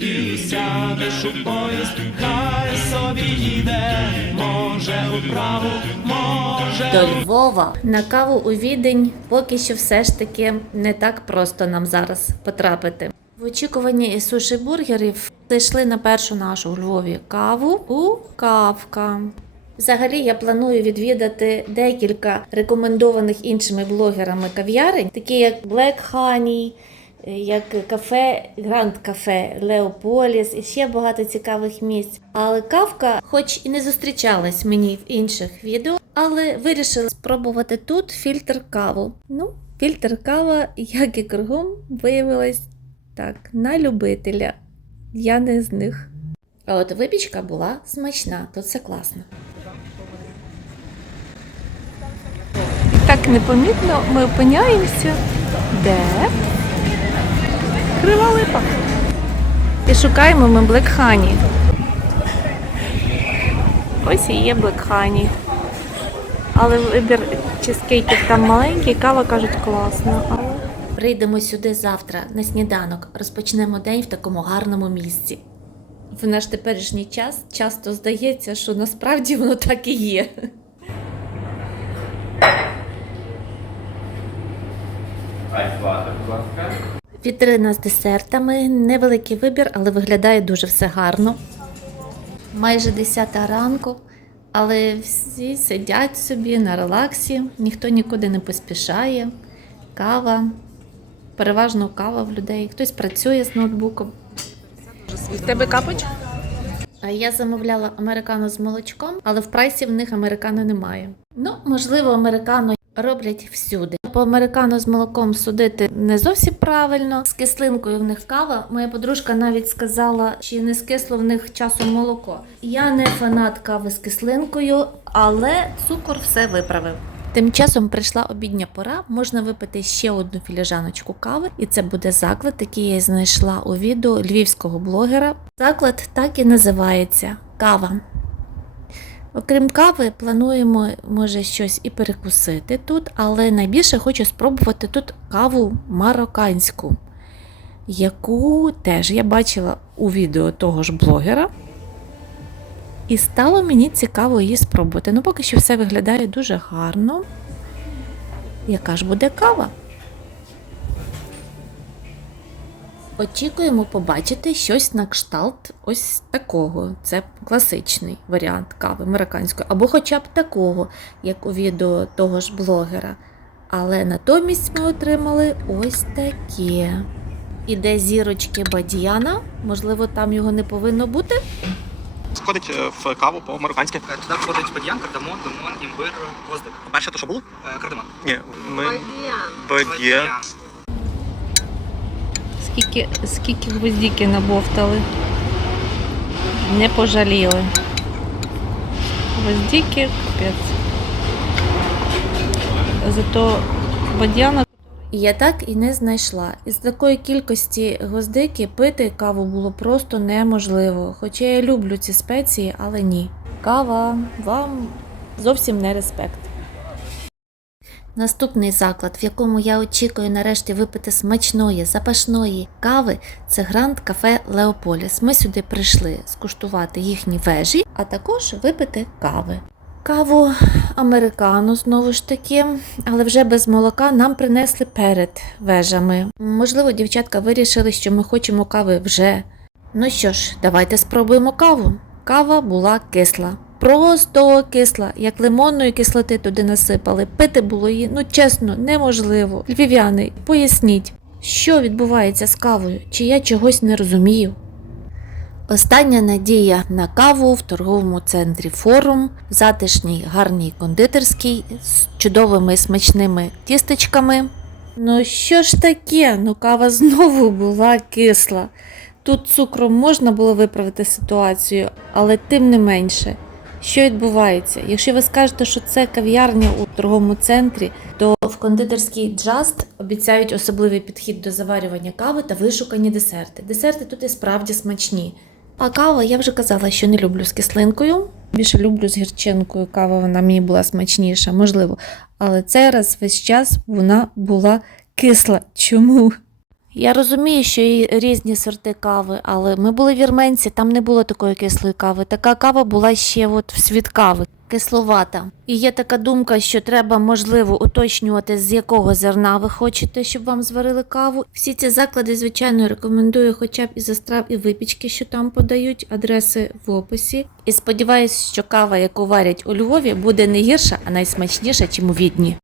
І сядеш у поїзд, хай собі їде, може у Прагу, може До Львова на каву у відень поки що все ж таки не так просто нам зараз потрапити. В очікуванні суші бургерів зайшли на першу нашу у Львові каву у кавка. Взагалі я планую відвідати декілька рекомендованих іншими блогерами кав'ярень, такі як Black Honey, е, як кафе Гранд Кафе Леополіс і ще багато цікавих місць. Але кавка, хоч і не зустрічалась мені в інших відео, але вирішила спробувати тут фільтр каву. Ну, фільтр кава, як і кругом, виявилась так, на любителя. Я не з них. А от випічка була смачна, тут все класно. Непомітно ми опиняємося. Де? Крива липа. І шукаємо ми Honey. Ось і є Honey. Але вибір чизкейків там маленький, кава кажуть класно. Але Прийдемо сюди завтра на сніданок. Розпочнемо день в такому гарному місці. В наш теперішній час часто здається, що насправді воно так і є. Айсватер, будь ласка. Вітрина з десертами, невеликий вибір, але виглядає дуже все гарно. Майже 10 ранку, але всі сидять собі на релаксі, ніхто нікуди не поспішає. Кава, переважно кава в людей. Хтось працює з ноутбуком. в тебе капоч? Я замовляла американо з молочком, але в прайсі в них американо немає. Ну, можливо, американо роблять всюди. По американо з молоком судити не зовсім правильно. З кислинкою в них кава. Моя подружка навіть сказала, чи не скисло в них часом молоко. Я не фанат кави з кислинкою, але цукор все виправив. Тим часом прийшла обідня пора, можна випити ще одну філіжаночку кави, і це буде заклад, який я знайшла у відео львівського блогера. Заклад так і називається кава. Окрім кави, плануємо, може, щось і перекусити тут, але найбільше хочу спробувати тут каву марокканську, яку теж я бачила у відео того ж блогера. І стало мені цікаво її спробувати. Ну, поки що все виглядає дуже гарно. Яка ж буде кава? Очікуємо побачити щось на кшталт ось такого. Це класичний варіант кави американської, або хоча б такого, як у відео того ж блогера. Але натомість ми отримали ось таке. Іде зірочки Бадьяна, можливо, там його не повинно бути. Входить е, в каву по-марокканськи. Е, Туди входить бадьян, кардамон, лимон, імбир, гвоздик. Перше, то що було? Е, Кардамон. Ні, ми бадє. Скільки, скільки гвоздіки набовтали. Не пожаліли. Гвоздіки, капець. Зато бадьяна я так і не знайшла. Із такої кількості гвоздики пити каву було просто неможливо. Хоча я люблю ці спеції, але ні. Кава вам зовсім не респект. Наступний заклад, в якому я очікую нарешті випити смачної, запашної кави, це Гранд Кафе Леополіс. Ми сюди прийшли скуштувати їхні вежі, а також випити кави. Каву американу знову ж таки, але вже без молока нам принесли перед вежами. Можливо, дівчатка вирішили, що ми хочемо кави вже. Ну що ж, давайте спробуємо каву. Кава була кисла. Просто кисла, як лимонної кислоти туди насипали. Пити було її, ну чесно, неможливо. Львів'яни, поясніть, що відбувається з кавою, чи я чогось не розумію. Остання надія на каву в торговому центрі форум, затишній гарній кондитерській з чудовими смачними тістечками. Ну що ж таке? Ну кава знову була кисла. Тут цукром можна було виправити ситуацію, але тим не менше. Що відбувається? Якщо ви скажете, що це кав'ярня у торговому центрі, то в кондитерській Just обіцяють особливий підхід до заварювання кави та вишукані десерти. Десерти тут і справді смачні. А кава, я вже казала, що не люблю з кислинкою. Більше люблю з гірчинкою. Кава вона мені була смачніша, можливо. Але цей раз весь час вона була Кисла. Чому? Я розумію, що є різні сорти кави, але ми були вірменці, там не було такої кислої кави. Така кава була ще от в світ кави, кисловата. І є така думка, що треба, можливо, уточнювати, з якого зерна ви хочете, щоб вам зварили каву. Всі ці заклади, звичайно, рекомендую хоча б і за страв, і випічки, що там подають, адреси в описі. І сподіваюсь, що кава, яку варять у Львові, буде не гірша, а найсмачніша, чим у Відні.